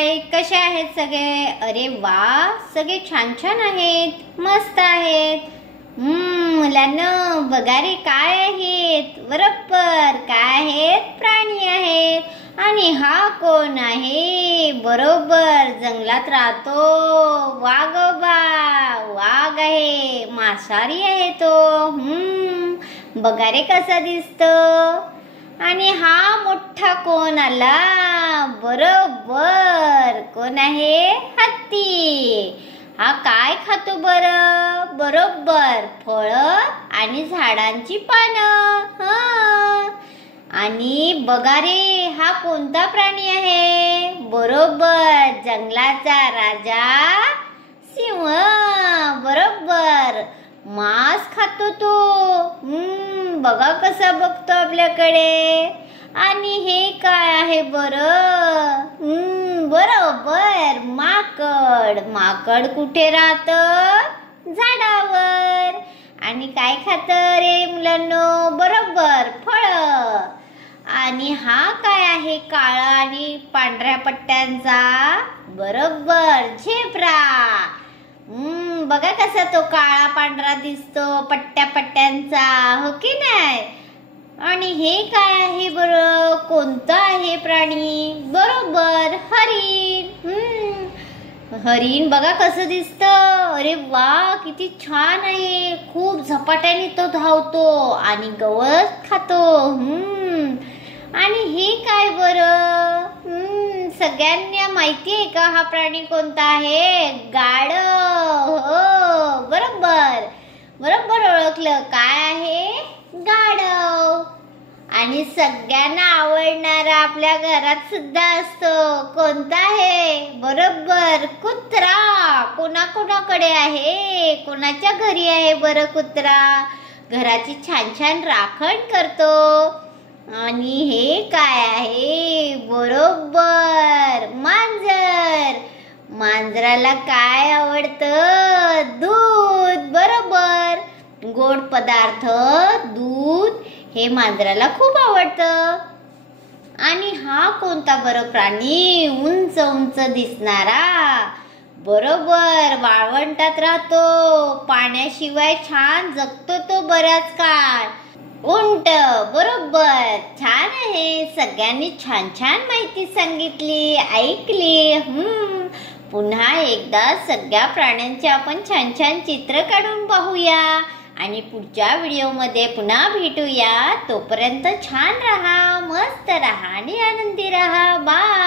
हाय, कसे आहेत सगळे? अरे वा, सगळे छान छान आहेत, मस्त आहेत. मुलांना बघा रे, काय आहेत? बरोबर काय आहेत? प्राणी आहेत. आणि हा कोण आहे? बरोबर जंगलात राहतो, वाघोबा. वाघ आहे, मांसाहारी आहे तो. बघा रे कसा दिसतो. आणि हा मोठा कोण आला? बरोबर कोण आहे? हत्ती. हा काय खातो बरं? बरोबर फळ आणि झाडांची पानं. आणि बघा रे, हा कोणता प्राणी आहे? बरोबर जंगलाचा राजा सिंह. बरोबर मांस खातो तो. बघा कसा बघतो आपल्याकडे. आणि हे काय आहे बरं? बरोबर माकड. माकड कुठे राहतं? झाडावर. आणि काय खातं रे मुलांनो? बरोबर फळ. आणि हा काय आहे काळा आणि पांढऱ्या पट्ट्यांचा? बरोबर झेब्रा. बघा कसा तो काळा पांढरा दिसतो, पट्ट्या पट्ट्यांचा, हो की नाही? आणि हे काय आहे बरं? कोणतं आहे प्राणी? बरोबर हरिण. हरिण बघा कसं दिसतं. अरे वा, किती छान आहे. खूप झपाट्याने तो धावतो आणि गवत खातो. आणि हे काय बरं? सगळ्यांना माहिती आहे का हा प्राणी कोणता आहे? गाढव. हो बरोबर बरोबर ओळखलं. काय आहे? गाढव. आणि सगळ्यांना आवडणारा आपल्या घरात सुद्धा असतो. कोणता आहे? बरोबर कुत्रा. कोणाकोणाकडे आहे? कोणाच्या घरी आहे बरं कुत्रा? घराची छान छान राखण करतो. आणि हे काय आहे? बरोबर मांजर. मांजराला काय आवडतं? दूध. बरोबर गोड पदार्थ, दूध हे मांजराला खूप आवडतं. आणि हा कोणता बरं प्राणी? उंच उंच दिसणारा. बरोबर वाळवंटात राहतो. पाण्याशिवाय छान जगतो तो बराच काळ. उंट. बरोबर छान आहे. सगळ्यांनी छान छान माहिती सांगितली, ऐकली. पुन्हा एकदा सगळ्या प्राण्यांचे आपण छान छान चित्र काढून पाहूया. आणि पुढच्या व्हिडिओमध्ये पुन्हा भेटूया. तोपर्यंत छान राहा, मस्त राहा आणि आनंदी राहा. बाय.